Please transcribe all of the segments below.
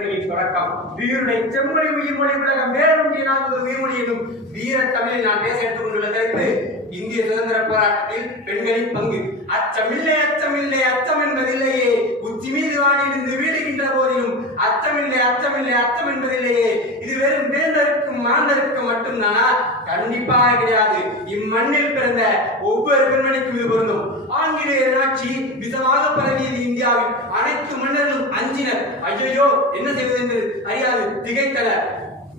உலகின் தொடக்கம் வீருடை செம்மொழி உயிர்மொழி உலகம் வேறொன்றிய நாற்பது உயிர்மொழி எனும் வீர தமிழில் நான் பேச எடுத்துக்கொண்டுள்ள தலைப்பு இந்திய சுதந்திர போராட்டத்தில் பெண்களின் பங்கு. அச்சமில்லை அச்சமில்லை அச்சம் என்பதில்லையே, உச்சி மீது வானிலிருந்து வீழுகின்ற போதிலும் அச்சமில்லை அச்சமில்லை அச்சம் என்பதில்லையே. இது வெறும் வேந்தருக்கும் மாந்தருக்கும் மட்டும்தானா? கண்டிப்பாக கிடையாது. இம்மண்ணில் பிறந்த ஒவ்வொரு பெண்மணிக்கும் இது பொருந்தும். ஆங்கிலேயர் ஆட்சி விஷமாக பரவியது இந்தியாவில். அனைத்து மன்னர்களும் அஞ்சினர். ஐயோ என்ன செய்வது என்று அறியாது திகைத்தனர்.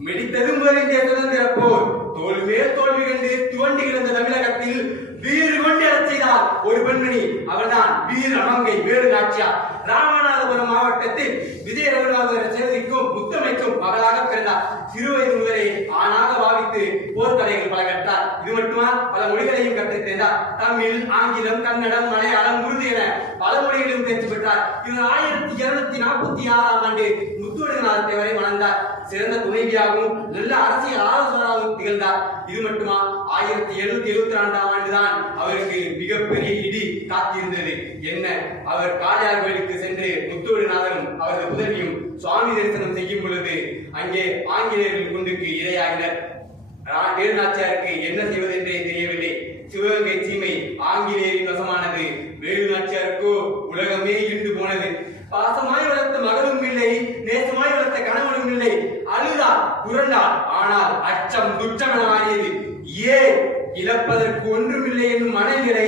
மெடித்தது முதல் இந்திய சுதந்திர போர். தோல்வி மேல் தோல்வி கண்டு துவண்டி கிடந்த தமிழகத்தில் வீறு கொண்டு எழச் செய்தார் ஒரு பெண்மணி. அவள்தான் வீர அமங்கை வேலு நாச்சியார். ராமநாதபுரம் மாவட்டத்தில் விஜய ரகுநாதர் சேவதிக்கும் முத்தமைக்கும் மகளாக பிறந்தார். சிறுவயது முதலே ஆணாக பாவித்து போர்க்கலைகள் பல கற்றார். இது மட்டுமா, பல மொழிகளையும் கற்றுத் தேர்ந்தார். தமிழ், ஆங்கிலம், கன்னடம், மலையாளம், உருது என பல மொழிகளிலும் தேர்ச்சி பெற்றார். இவர் 1246ஆம் ஆண்டு முத்துவடுகநாதத்தை வரை மணந்தார். சிறந்த துணைவியாகவும் நல்ல அரசியல் ஆலோசகராகவும் திகழ்ந்தார். இது மட்டுமா, 1772ஆம் ஆண்டுதான் அவருக்கு மிகப்பெரிய இடி காத்திருந்தது. என்ன, அவர் காளையார் கோயிலுக்கு சென்று முத்துவடுகநாதரும் அவரது புதல்வியும் சுவாமி தரிசனம் செய்யும் பொழுது அங்கே ஆங்கிலேயர்கள் குண்டுக்கு இரையாகினர். வேலு நாச்சியாருக்கு என்ன செய்வது என்றே தெரியவில்லை. சிவகங்கை சீமை ஆங்கிலேயரின் வசமானது. வேலு நாச்சியாருக்கோ உலகமே இருந்து போனது. பாசமாய் வளர்த்த மகளும் இல்லை, நேசமாய் வளர்த்த கணவனும் இல்லை. அழுதார், புரண்டார். ஆனால் அச்சம் துச்சம் என மாறியது. ஏன் இழப்பதற்கு ஒன்றுமில்லை என்னும் மனநிலை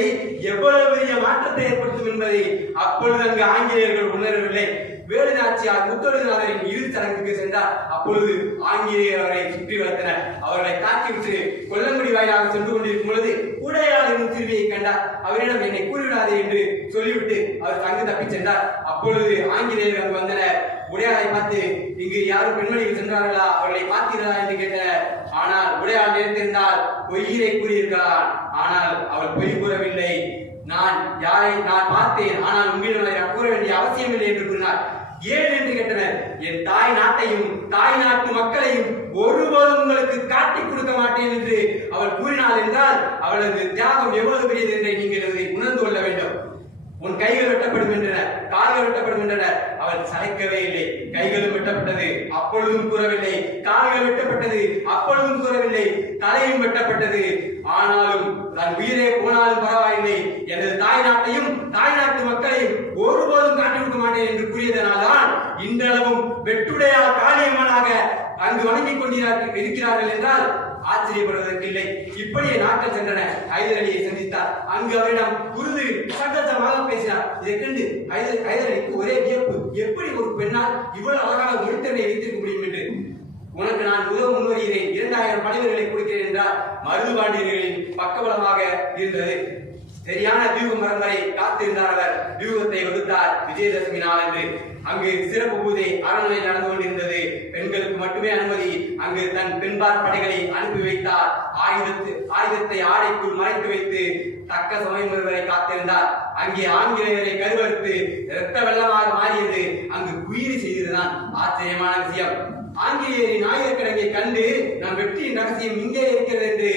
எவ்வளவு பெரிய மாற்றத்தை ஏற்படுத்தும் என்பதை அப்பொழுது அங்கு ஆங்கிலேயர்கள் உணரவில்லை. வேலு நாச்சியார் முத்துவடுகநாதரின் இறுதி சடங்குக்கு சென்றார். அப்பொழுது ஆங்கிலேயர் அவரை சுற்றி வளர்த்தனர். அவர்களை தாக்கிவிட்டு கொல்லங்குடி வாயிலாக சென்று கொண்டிருக்கும் பொழுது உடையாள் என்னும் சிறுமியை கண்டார். அவரிடம் என்னை கூறிவிடாதே என்று சொல்லிவிட்டு அவர் அங்கு தப்பிச் சென்றார். அப்பொழுது ஆங்கிலேயர் அங்கு வந்தனர். உடையாளை பார்த்து, இங்கு யாரும் பெண்மணிகள் சென்றார்களா, அவர்களை பார்த்தீர்களா என்று கேட்டனர். ஆனால் உடையாள் நினைத்திருந்தால் பொய்யை கூறியிருக்கிறார். ஆனால் அவள் பொய் கூறவில்லை. நான் பார்த்தேன், ஆனால் உங்களிடம் கூற வேண்டிய அவசியம் இல்லை என்று கூறினார். ஏன் என்று கேட்டனர். என் தாய் நாட்டையும் தாய் நாட்டு மக்களையும் ஒருபோதும் உங்களுக்கு காட்டிக் கொடுக்க மாட்டேன் என்று அவள் கூறினாள் என்றால் அவளது தியாகம் எவ்வளவு பெரியது என்றை நீங்கள் இதை உணர்ந்து கொள்ள வேண்டும். உன் கைகள் வெட்டப்படும் என்றனர், கால்கள் வெட்டப்படும் என்றனர். அவள் சளைக்கவே இல்லை. கைகளும் வெட்டப்பட்டது, அப்பொழுதும் கூறவில்லை. கால்கள் வெட்டப்பட்டது, அப்பொழுதும் கூறவில்லை. தலையும் வெட்டப்பட்டது. ஆனாலும் தன் உயிரே போனாலும் பரவாயில்லை, எனது தாய் நாட்டையும் தாய் நாட்டு மக்களையும் ஒருபோதும் காட்டி கொடுக்க மாட்டேன் என்று கூறியதனால்தான் இன்றளவும் வெட்டுடையால் காளியம்மனாக அங்கு வணங்கிக் கொண்டிருக்கிறார்கள் என்றால் ஆச்சரியப்படுவதற்கு இல்லை. இப்படியே நாட்கள் சென்றன. ஹைதர் அலியை சந்தித்தார். அங்கு அவரிடம் உருது சகஜமாக பேசினார். இதை கண்டு ஹைதர் அலிக்கு ஒரே வியப்பு. எப்படி ஒரு பெண்ணால் இவ்வளவு அழகாக மொழித்திறனை வைத்திருக்க முடியும் என்று. உனக்கு நான் உதவ முன்வருகிறேன், 2000 படைவர்களை கொடுக்கிறேன் என்றார். மருதுபாண்டியர்களின் பக்கபலமாக இருந்தது. சரியான வியூகம் வரும் வரை காத்திருந்தார் அவர். வியூகத்தை வகுத்தார் விஜயதசமி நாள் என்று. அங்கு சிறப்பு பூஜை அரண்மனை நடந்து கொண்டிருந்தது. பெண்களுக்கு மட்டுமே அனுமதி. அங்கு தன் பெண்பார் படைகளை அனுப்பி வைத்தார். ஆயுதத்தை ஆடைக்குள் மறைத்து வைத்து தக்க சமயம் வரை காத்திருந்தார். அங்கே ஆங்கிலேயரை கருவறுத்து இரத்த வெள்ளமாக மாறியது. அங்கு குயிரி செய்ததுதான் ஆச்சரியமான விஷயம். ஆங்கிலேயரின் ஆயுதக்கிடங்கை கண்டு நம் வெற்றியின் ரகசியம் இங்கே இருக்கிறது என்று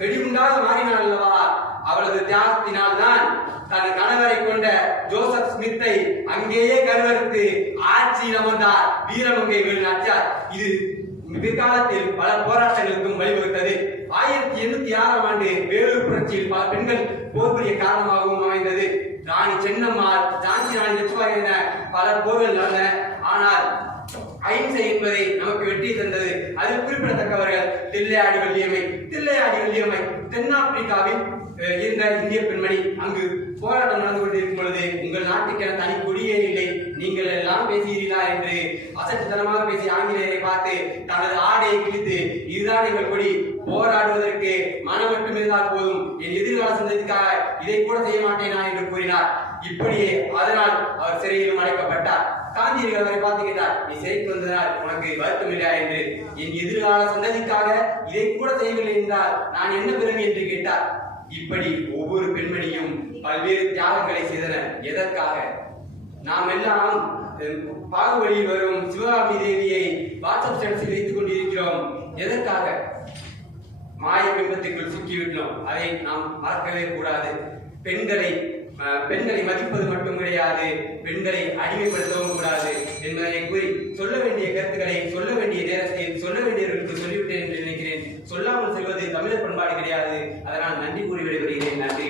வெடிகுண்டாக மாறினார் அல்லவா. அவளது தியாகத்தினால் தான் தன் கணவரை கொண்ட ஜோசப் ஸ்மித்தை அங்கேயே கருவறுத்து ஆட்சியில் அமர்ந்தார் வீரமங்கை வேலு நாச்சியார். இது பிற்காலத்தில் பல போராட்டங்களுக்கும் வழிவகுத்தது. 1806ஆம் ஆண்டு வேலூர் புரட்சியில் பல பெண்கள் போர் புரிய காரணமாகவும் அமைந்தது. ராணி சென்னம்மாள், ஜான்சி ராணி லட்சுமி என பல போர்கள் நடந்தன. ஆனால் அஹிம்சை என்பதை நமக்கு வெற்றி தந்தது. அதில் குறிப்பிடத்தக்கவர்கள் தில்லையாடி வள்ளியம்மை தென்னாப்பிரிக்காவில் இருந்த இந்திய பெண்மணி. அங்கு போராட்டம் நடந்து கொண்டிருக்கும் பொழுது, உங்கள் நாட்டுக்கென தனி கொடியே இல்லை, நீங்கள் எல்லாம் பேசுகிறீர்களா என்று அசட்டுத்தனமாக பேசி ஆங்கிலேயரை பார்த்து தனது ஆடையை கிழித்து, இதுதான் எங்கள் கொடி, போராடுவதற்கு மனம் மட்டும் இருந்தால் போதும், என் எதிர்கால சந்ததிக்காக இதை கூட செய்ய மாட்டேனா என்று கூறினார். இப்படியே அதனால் அவர் சிறையிலும் அடைக்கப்பட்டார். காந்தியடிகள் அவரை பார்த்து கேட்டார், நீ சிறைக்கு வந்ததால் உனக்கு வருத்தம் இல்லையா என்று. என் எதிர்கால சந்ததிக்காக இதை கூட செய்யவில்லை என்றால் நான் என்ன பெறும் என்று கேட்டார். இப்படி ஒவ்வொரு பெண்மணியும் பல்வேறு தியாகங்களை செய்தனர். எதற்காக? நாம் எல்லாம் பாகுவழியில் வரும் சிவகாமி தேவியை வாட்ஸ்அப் ஸ்டேட்டஸில் வைத்துக் கொண்டிருக்கிறோம். எதற்காக? மாய பிம்பத்துக்குள் சிக்கிவிட்டோம். அதை நாம் மறக்கவே கூடாது. பெண்களை பெண்களை மதிப்பது மட்டும் கிடையாது, பெண்களை அடிமைப்படுத்தவும் கூடாது என்பதை கூறி சொல்ல வேண்டிய கருத்துக்களை சொல்ல வேண்டிய நேரத்தில் சொல்ல வேண்டியவர்களுக்கு சொல்லிவிட்டேன் என்று நினைக்கிறேன். சொல்லாமல் செல்வது தமிழர் பண்பாடு கிடையாது. அதனால் நன்றி கூறி விடைபெறுகிறேன். நன்றி.